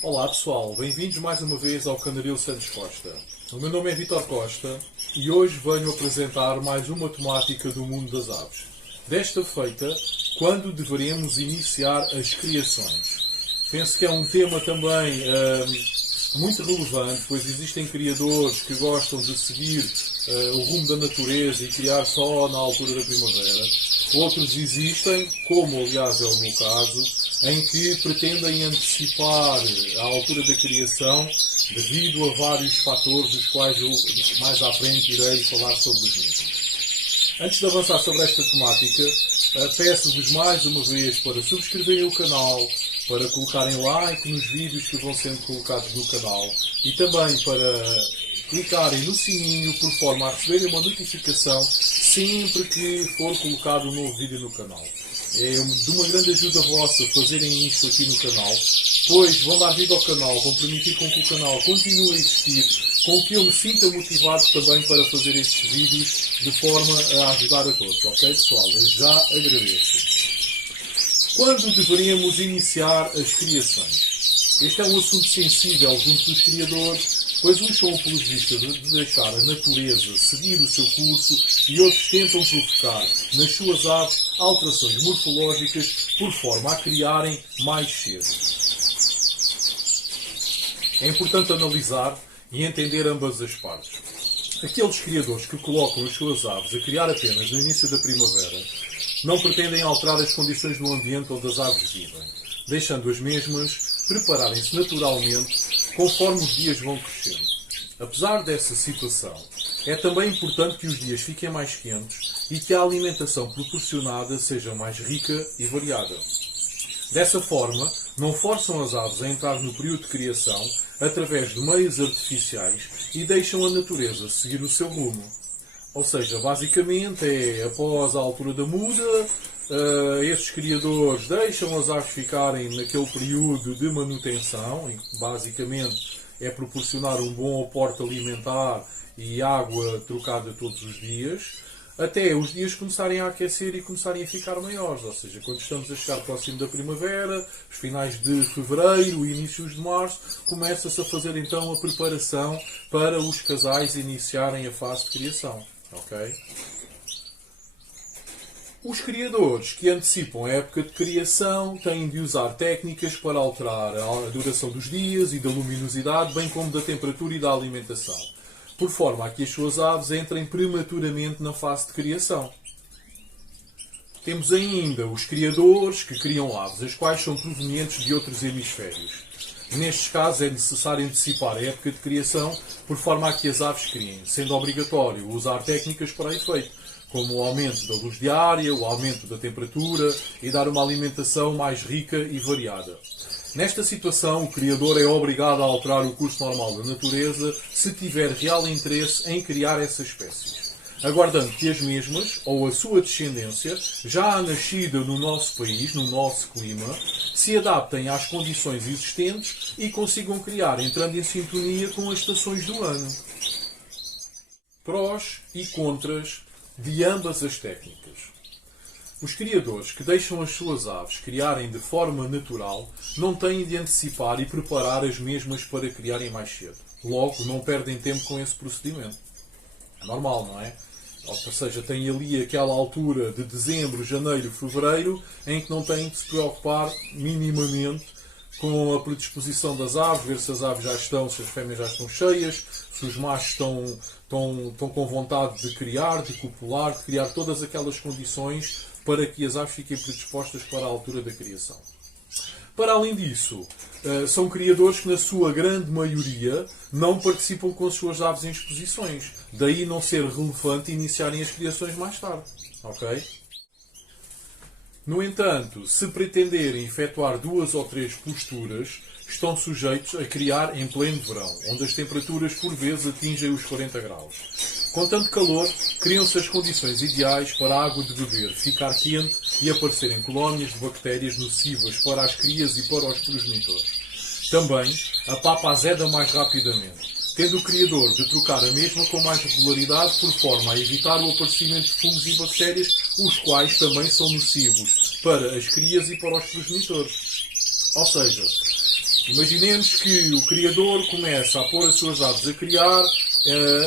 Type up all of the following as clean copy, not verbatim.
Olá pessoal, bem-vindos mais uma vez ao Canaril Santos Costa. O meu nome é Vítor Costa e hoje venho apresentar mais uma temática do mundo das aves. Desta feita, quando deveremos iniciar as criações. Penso que é um tema também muito relevante, pois existem criadores que gostam de seguir o rumo da natureza e criar só na altura da primavera. Outros existem, como aliás é o meu caso, em que pretendem antecipar a altura da criação devido a vários fatores, dos quais eu mais à frente irei falar sobre os mesmos. Antes de avançar sobre esta temática, peço-vos mais uma vez para subscreverem o canal, para colocarem like nos vídeos que vão sendo colocados no canal e também para clicarem no sininho por forma a receberem uma notificação sempre que for colocado um novo vídeo no canal. É de uma grande ajuda vossa fazerem isto aqui no canal, pois vão dar vida ao canal, vão permitir com que o canal continue a existir, com que eu me sinta motivado também para fazer estes vídeos de forma a ajudar a todos, ok pessoal? Desde já agradeço. Quando deveríamos iniciar as criações? Este é um assunto sensível junto dos criadores, pois uns são apologistas de deixar a natureza seguir o seu curso e outros tentam provocar nas suas aves alterações morfológicas por forma a criarem mais cedo. É importante analisar e entender ambas as partes. Aqueles criadores que colocam as suas aves a criar apenas no início da primavera não pretendem alterar as condições do ambiente onde as aves vivem, deixando as mesmas prepararem-se naturalmente conforme os dias vão crescendo. Apesar dessa situação, é também importante que os dias fiquem mais quentes e que a alimentação proporcionada seja mais rica e variada. Dessa forma, não forçam as aves a entrar no período de criação através de meios artificiais e deixam a natureza seguir o seu rumo. Ou seja, basicamente é após a altura da muda, esses criadores deixam as aves ficarem naquele período de manutenção, em que basicamente é proporcionar um bom aporte alimentar e água trocada todos os dias, até os dias começarem a aquecer e começarem a ficar maiores. Ou seja, quando estamos a chegar próximo da primavera, os finais de fevereiro e inícios de março, começa-se a fazer então a preparação para os casais iniciarem a fase de criação. Ok? Os criadores que antecipam a época de criação têm de usar técnicas para alterar a duração dos dias e da luminosidade, bem como da temperatura e da alimentação, por forma a que as suas aves entrem prematuramente na fase de criação. Temos ainda os criadores que criam aves, as quais são provenientes de outros hemisférios. Nestes casos é necessário antecipar a época de criação por forma a que as aves criem, sendo obrigatório usar técnicas para efeito, como o aumento da luz diária, o aumento da temperatura e dar uma alimentação mais rica e variada. Nesta situação, o criador é obrigado a alterar o curso normal da natureza se tiver real interesse em criar essas espécies, aguardando que as mesmas, ou a sua descendência, já nascida no nosso país, no nosso clima, se adaptem às condições existentes e consigam criar entrando em sintonia com as estações do ano. Prós e contras de ambas as técnicas. Os criadores que deixam as suas aves criarem de forma natural não têm de antecipar e preparar as mesmas para criarem mais cedo. Logo, não perdem tempo com esse procedimento. É normal, não é? Ou seja, têm ali aquela altura de dezembro, janeiro, fevereiro, em que não têm de se preocupar minimamente com a predisposição das aves, ver se as aves já estão, se as fêmeas já estão cheias, se os machos estão com vontade de criar, de copular, de criar todas aquelas condições para que as aves fiquem predispostas para a altura da criação. Para além disso, são criadores que, na sua grande maioria, não participam com as suas aves em exposições. Daí não ser relevante iniciarem as criações mais tarde. Ok? No entanto, se pretenderem efetuar 2 ou 3 posturas, estão sujeitos a criar em pleno verão, onde as temperaturas por vezes atingem os 40 graus. Com tanto calor, criam-se as condições ideais para a água de beber ficar quente e aparecerem colónias de bactérias nocivas para as crias e para os progenitores. Também, a papa azeda mais rapidamente, tendo o criador de trocar a mesma com mais regularidade por forma a evitar o aparecimento de fungos e bactérias, os quais também são nocivos para as crias e para os progenitores. Ou seja, Imaginemos que o criador começa a pôr as suas aves a criar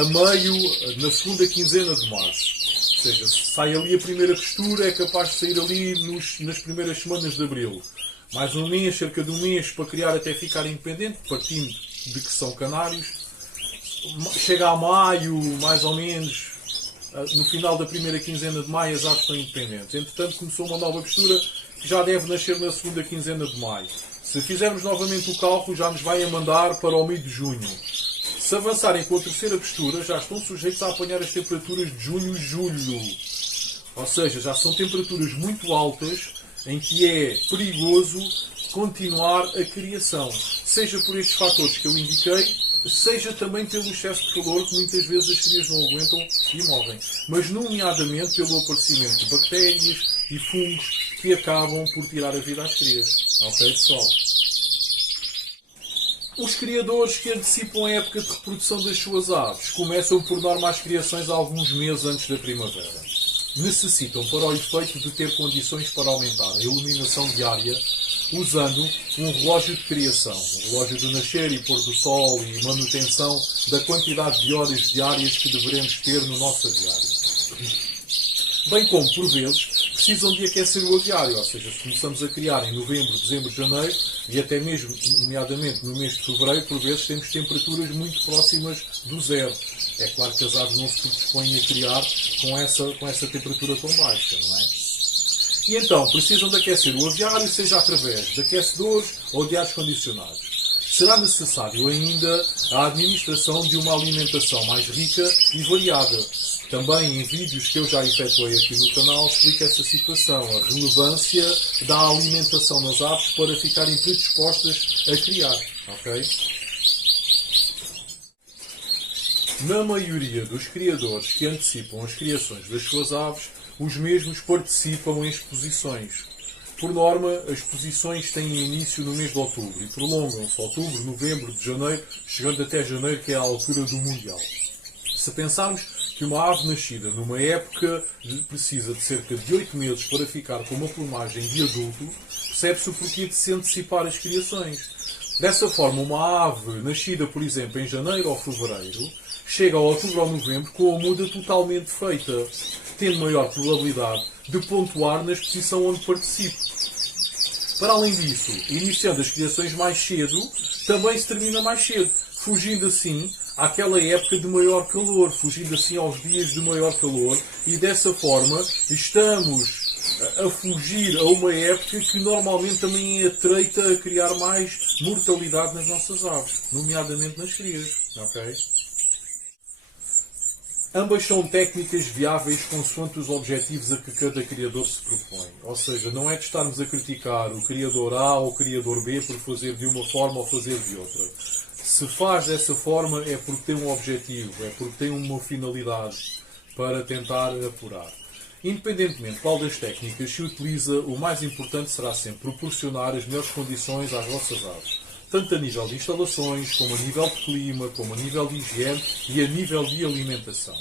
a meio, na segunda quinzena de março. Ou seja, se sai ali a primeira postura, é capaz de sair ali nas primeiras semanas de abril. Mais um mês, cerca de um mês, para criar até ficar independente, partindo de que são canários. Chega a maio, mais ou menos, no final da primeira quinzena de maio, as aves estão independentes. Entretanto, começou uma nova postura que já deve nascer na segunda quinzena de maio. Se fizermos novamente o cálculo, já nos vai a mandar para o meio de junho. Se avançarem com a terceira postura, já estão sujeitos a apanhar as temperaturas de junho e julho. Ou seja, já são temperaturas muito altas, em que é perigoso continuar a criação. Seja por estes fatores que eu indiquei, seja também pelo excesso de calor, que muitas vezes as crias não aguentam e morrem. Mas, nomeadamente, pelo aparecimento de bactérias e fungos que acabam por tirar a vida às crias. Ok, pessoal? Os criadores que antecipam a época de reprodução das suas aves começam por norma as criações alguns meses antes da primavera. Necessitam, para o efeito de ter condições para aumentar a iluminação diária, usando um relógio de criação, um relógio de nascer e pôr do sol e manutenção da quantidade de horas diárias que devemos ter no nosso aviário. Bem como, por vezes, precisam de aquecer o aviário, ou seja, se começamos a criar em novembro, dezembro, janeiro, e até mesmo, nomeadamente no mês de fevereiro, por vezes temos temperaturas muito próximas do zero. É claro que as aves não se predispõem a criar com essa temperatura tão baixa, não é? E então, precisam de aquecer o aviário, seja através de aquecedores ou de ares condicionados. Será necessário ainda a administração de uma alimentação mais rica e variada. Também em vídeos que eu já efetuei aqui no canal explico essa situação, a relevância da alimentação nas aves para ficarem predispostas a criar. Ok? Na maioria dos criadores que antecipam as criações das suas aves, os mesmos participam em exposições. Por norma, as exposições têm início no mês de outubro e prolongam-se outubro, novembro, de janeiro, chegando até janeiro, que é a altura do Mundial. Se pensarmos que uma ave nascida numa época precisa de cerca de 8 meses para ficar com uma plumagem de adulto, percebe-se o porquê de se antecipar as criações. Dessa forma, uma ave nascida, por exemplo, em janeiro ou fevereiro, chega a outubro ou novembro com a muda totalmente feita, tendo maior probabilidade de pontuar na exposição onde participe. Para além disso, iniciando as criações mais cedo, também se termina mais cedo, fugindo assim àquela época de maior calor, fugindo assim aos dias de maior calor, e dessa forma estamos a fugir a uma época que normalmente também é atreita a criar mais mortalidade nas nossas aves, nomeadamente nas crias. Ok? Ambas são técnicas viáveis consoante os objetivos a que cada criador se propõe. Ou seja, não é de estarmos a criticar o criador A ou o criador B por fazer de uma forma ou fazer de outra. Se faz dessa forma é porque tem um objetivo, é porque tem uma finalidade para tentar apurar. Independentemente de qual das técnicas se utiliza, o mais importante será sempre proporcionar as melhores condições às vossas aves. Tanto a nível de instalações, como a nível de clima, como a nível de higiene e a nível de alimentação.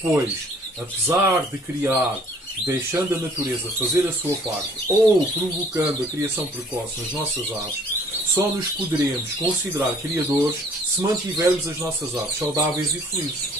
Pois, apesar de criar, deixando a natureza fazer a sua parte, ou provocando a criação precoce nas nossas aves, só nos poderemos considerar criadores se mantivermos as nossas aves saudáveis e felizes.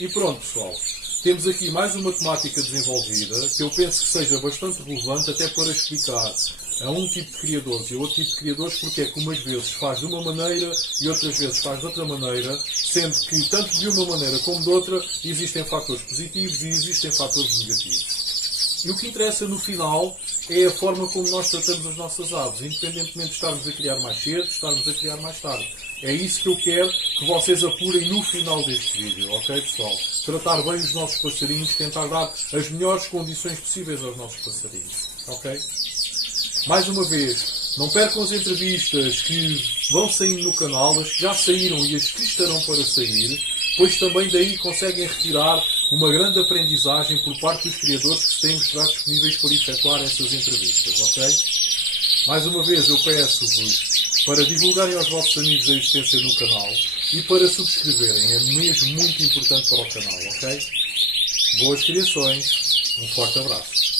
E pronto, pessoal. Temos aqui mais uma temática desenvolvida que eu penso que seja bastante relevante até para explicar a um tipo de criadores e a outro tipo de criadores porque é que umas vezes faz de uma maneira e outras vezes faz de outra maneira, sendo que tanto de uma maneira como de outra existem fatores positivos e existem fatores negativos. E o que interessa no final é a forma como nós tratamos as nossas aves, independentemente de estarmos a criar mais cedo, de estarmos a criar mais tarde. É isso que eu quero que vocês apurem no final deste vídeo, ok, pessoal? Tratar bem os nossos passarinhos, tentar dar as melhores condições possíveis aos nossos passarinhos, ok? Mais uma vez, não percam as entrevistas que vão saindo no canal, as que já saíram e as que estarão para sair, pois também daí conseguem retirar uma grande aprendizagem por parte dos criadores que se têm mostrado disponíveis para efetuar essas entrevistas, ok? Mais uma vez eu peço-vos para divulgarem aos vossos amigos a existência no canal e para subscreverem, é mesmo muito importante para o canal, ok? Boas criações, um forte abraço.